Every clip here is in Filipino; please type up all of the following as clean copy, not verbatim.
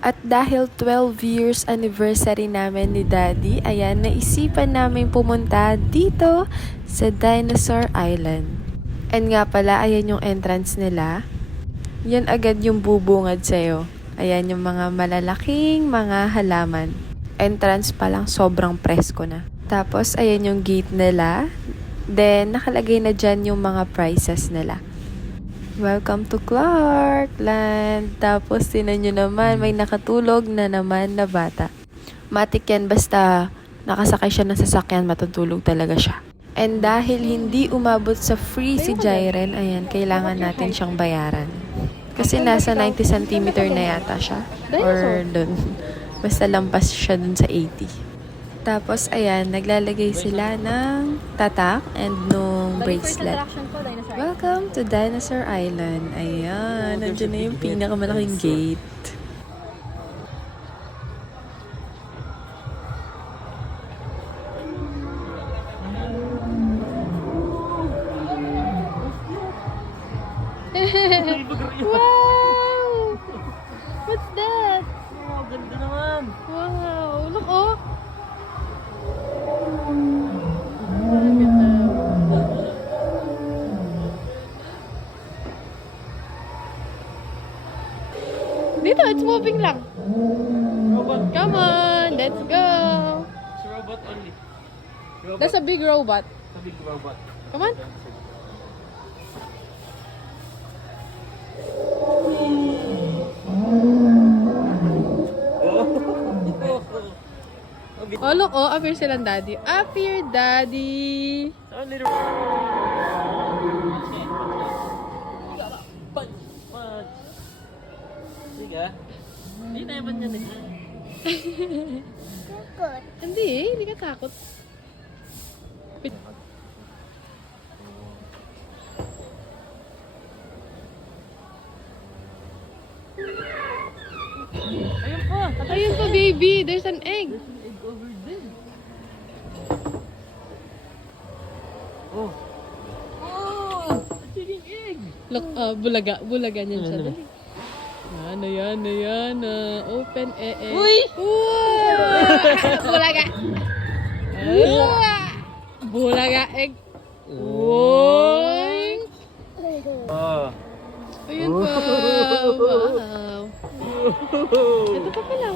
At dahil 12 years anniversary namin ni Daddy, ayan, naisipan namin pumunta dito sa Dinosaur Island. And nga pala, ayan yung entrance nila. Yan agad yung bubungad sa'yo. Ayan yung mga malalaking mga halaman. Entrance pa lang, sobrang presko na. Tapos, ayan yung gate nila. Then, nakalagay na dyan yung mga prices nila. Welcome to Clarkland. Tapos, tinan nyo naman, may nakatulog na naman na bata. Matik yan, basta nakasakay siya ng sasakyan, matutulog talaga siya. And dahil hindi umabot sa free si Jairen, ayan, kailangan natin siyang bayaran. Kasi nasa 90 cm na yata siya. Or dun. Basta lampas siya dun sa 80. Tapos, ayan, naglalagay sila ng tatak and nung bracelet. Welcome to Dinosaur Island. Ayan, nandiyan na yung pinakamalaking gate. Wow! What's that? Oh, ganda naman. Wow! Look, oh! Dito, it's moving lang. Robot. Come on, let's go. It's robot only. Robot. That's a big robot. A big robot. Come on. Oh, look, oh, up here silang daddy. Up here, daddy. Only the... Punch! Punch! Sige. Hindi na yaman yan eh. Hindi ka takot. Ayun pa! Ayun pa, baby. There's an egg. There's an egg over there. Oh! Oh! A chicken egg! Look, bulaga niyan siya. Dali. Yan. Open, Uy! Bulaga. Bulaga egg. Uy! Oh! Ayun pa. Wow. Ito pa pala.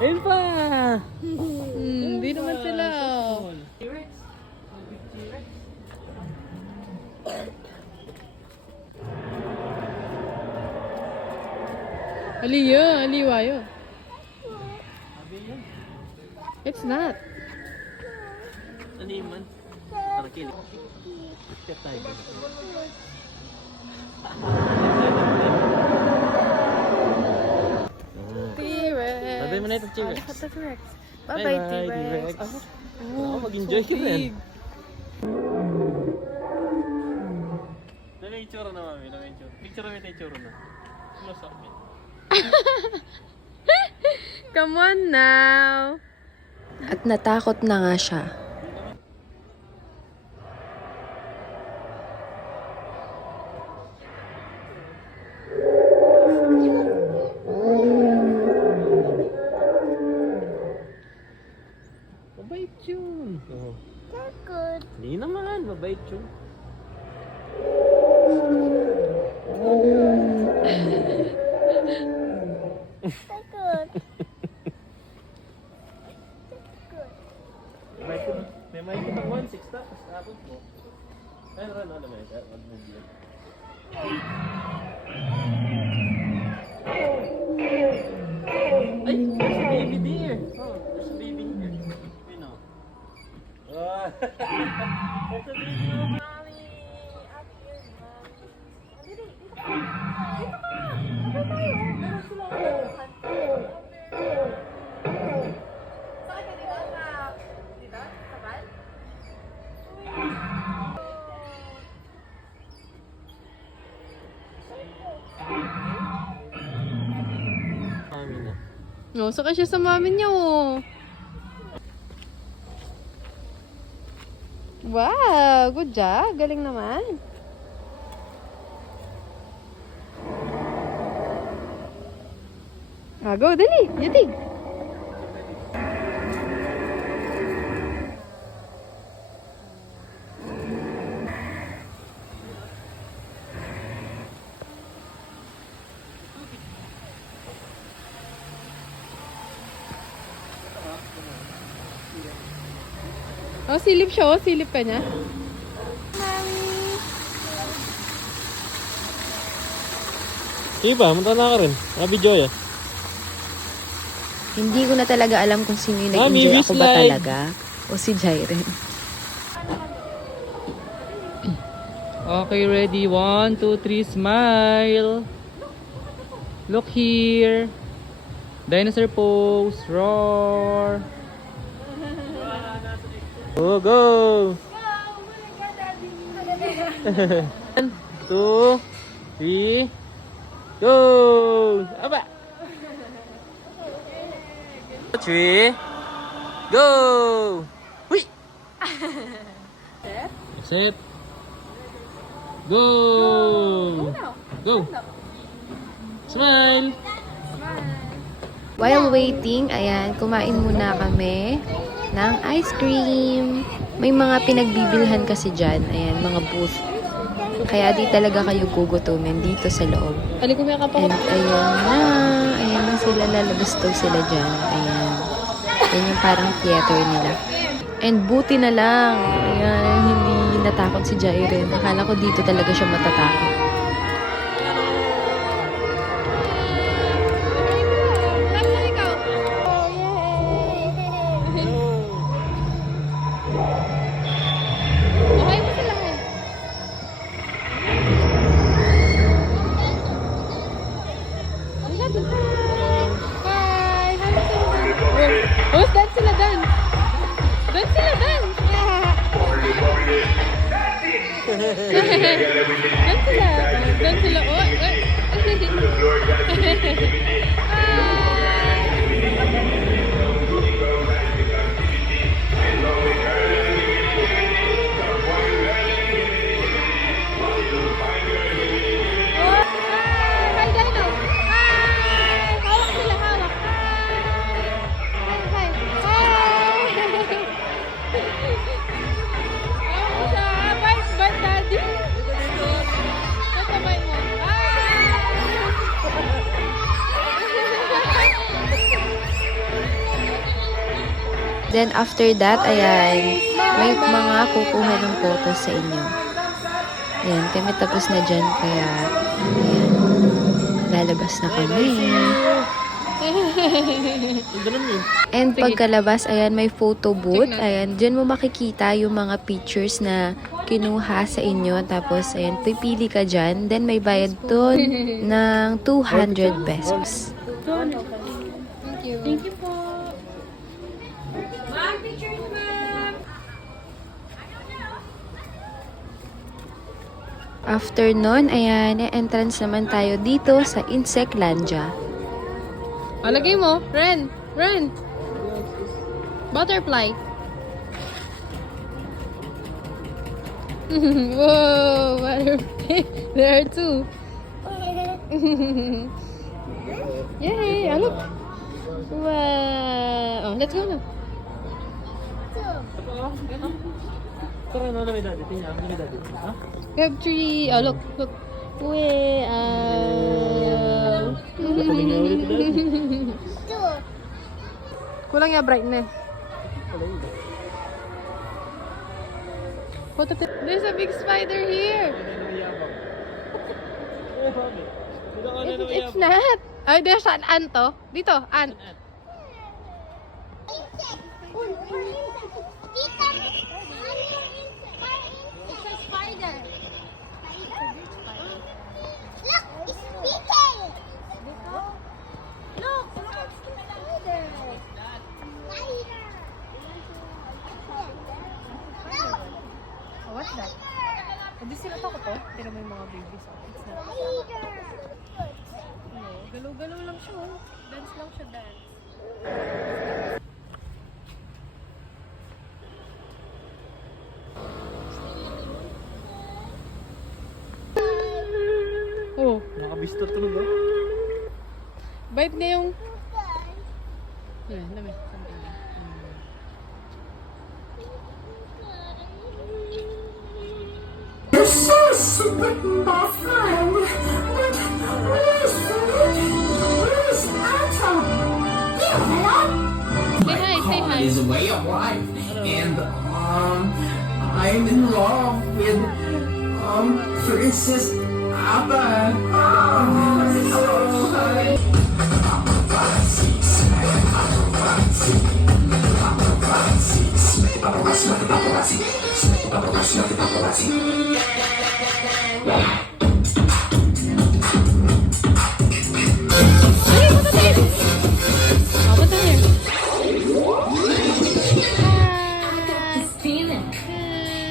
Ayun pa! Hindi naman sila. T-Rex? T-Rex? Aliwayo. It's not. Ano yun man? Tarakilik. Kaya tayo. T-Rex. Babay mo na ito, T-Rex. T-Rex. Bye-bye, Bye-bye, T-Rex. T-Rex. Oh, mag-enjoy ka rin. big. May itsura na, mami. Picture mo ito itsura na. Close up. Come on now. At natakot na nga siya. Mabait yun. Oh. Takot. Hindi naman, mabait yun. Takot. May mic kitang 1.6 tapos tapos mo. Meron na naman ito. Mag-move yan. Ay! There's a baby there! Oh, there's a baby here. You know. Ah! There's a baby here! Mommy, up here, mommy. Dito ka. Dito ka. Abay tayo. Meron sila upuan. Saan ka dito? Dito? Sa van? Mami na. No, saka siya sa mami niya, oh. Wow, good job. Galing naman. Ah, go, dali. Yatig. Oh, silip siya. Oh, silip ka niya. Sige ba? Munta na ka rin. Video ya. Hindi ko na talaga alam kung sino yung Mami, nag-enjoy. we Ako ba slide. talaga? O si Jairen? Okay, ready? 1, 2, 3, smile. Look here. Dinosaur pose. Roar. Go, go. 1, 2, 3, go. Aba. 3, go. Hui. Set. Go. Go. Smile. While waiting, ayan, kumain muna kami ng ice cream. May mga pinagbibilhan kasi dyan. Ayan, mga booth. Kaya di talaga kayo gugutumin dito sa loob. Ano ko may And ayan na. Ayan na sila. Lalabas daw sila dyan. Ayan. Yan yung parang theater nila. And buti na lang. Ayan, hindi natakot si Jairen. Akala ko dito talaga siya matatakot. Oh, dance sila, dance. Dance sila, dance. Dance sila. Dance sila. Oh, Hi, Dino. Hi. Hawak sila, hawak. Hi. Hi. Hawak siya. Bye, daddy. Ito, bye mo. Then after that, ayan, may mga kukuha ng photos sa inyo. Ayan, kami tapos na dyan, kaya, ayan, lalabas na kami. And pagkalabas, ayan, may photo booth. Ayan, dyan mo makikita yung mga pictures na kinuha sa inyo. Tapos, ayan, pipili ka dyan. Then, may bayad doon ng 200 pesos. Thank you. Thank you po. Ma'am, pictures, ma'am. After nun, ayan, entrance naman tayo dito sa Insectlandia. Lagay mo. Ren. Ren. Butterfly. Whoa, butterfly. There are two. Yay, look. Wow. Oh, let's go na. Tara na may daddy. Tingnan may daddy. Ha? Grab tree. Oh, look, look. Wow. Kulang yung brightness. There's a big spider here. It's not. Ay, there's an ant to. Dito, ant. It's a spider. Look, it's speaking. Look, it's the spider. Oh, what's that? Hindi sila takot to. Tira mo yung mga babies. It's not. Galaw-galaw lang siya. Dance lang siya, dance. Oh, Nakabista tulog ah. bite niya yung Dami. You're so super my friend. Where's Otto? Yeah, hello? Say hi, say hi. Is a way of life, and I'm in love with Princess Abba. Hi. Punta here. This feeling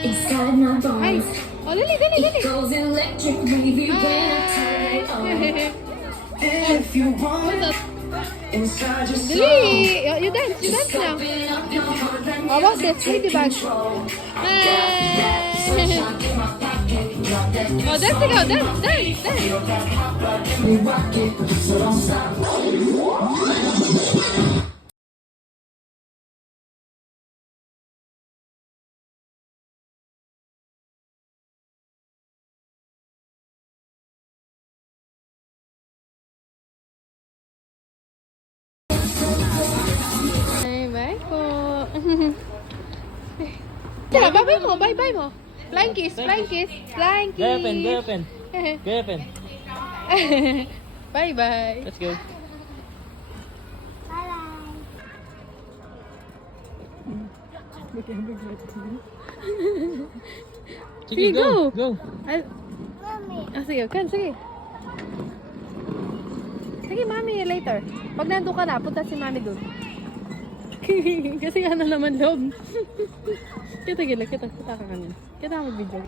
inside my Hi. bones. Oh, dali, dali, dali. It goes electric, baby, when I turn it on. If you want What's up? inside your soul. Dali! You dance now. Open up your heart and Oh, what's that? Ladybag. Hi! Oh, dance go! Dance! Dance! Dance! we rock it, so don't stop. Ay, bye po. Tara, bye-bye mo, bye-bye mo. Flying kiss, flying kiss, flying kiss. Gaya pen. Gaya pen. Bye-bye. Let's go. Sige, go. Go. Sige, kan, sige. Sige, mami, later. Pag nandun ka na, punta si mami dun. Kasi ano naman loob. Kita gila, kita ka kanina. Kita ka mag-video.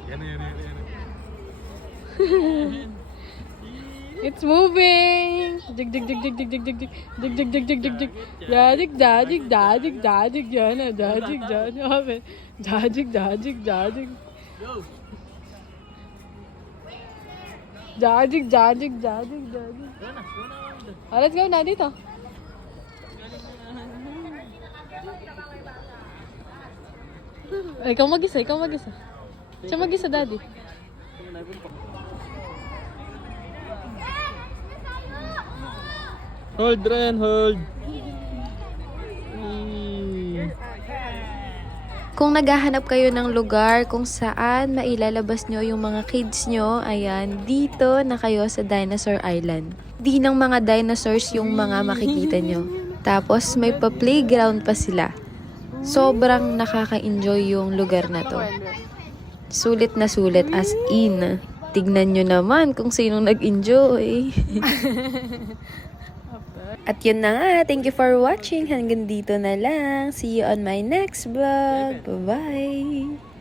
It's moving. Jig jig jig jig jig jig jig jig jig jig jig jig jig jig. Dadig dadig dadig dadig yana dadig dadig open. Dadig dadig dadig. Dadig dadig dadig dadig. Oh, let's go na dito. Ikaw mag-isa, ikaw mag-isa. Siya mag-isa, daddy. Hold, Ren, hold. Kung naghahanap kayo ng lugar kung saan mailalabas nyo yung mga kids nyo, ayan, dito na kayo sa Dinosaur Island. Di ng mga dinosaurs yung mga makikita nyo. Tapos may pa-playground pa sila. Sobrang nakaka-enjoy yung lugar na to. Sulit na sulit as in. Tignan nyo naman kung sinong nag-enjoy. At yun na nga, thank you for watching. Hanggang dito na lang. See you on my next vlog. Bye-bye!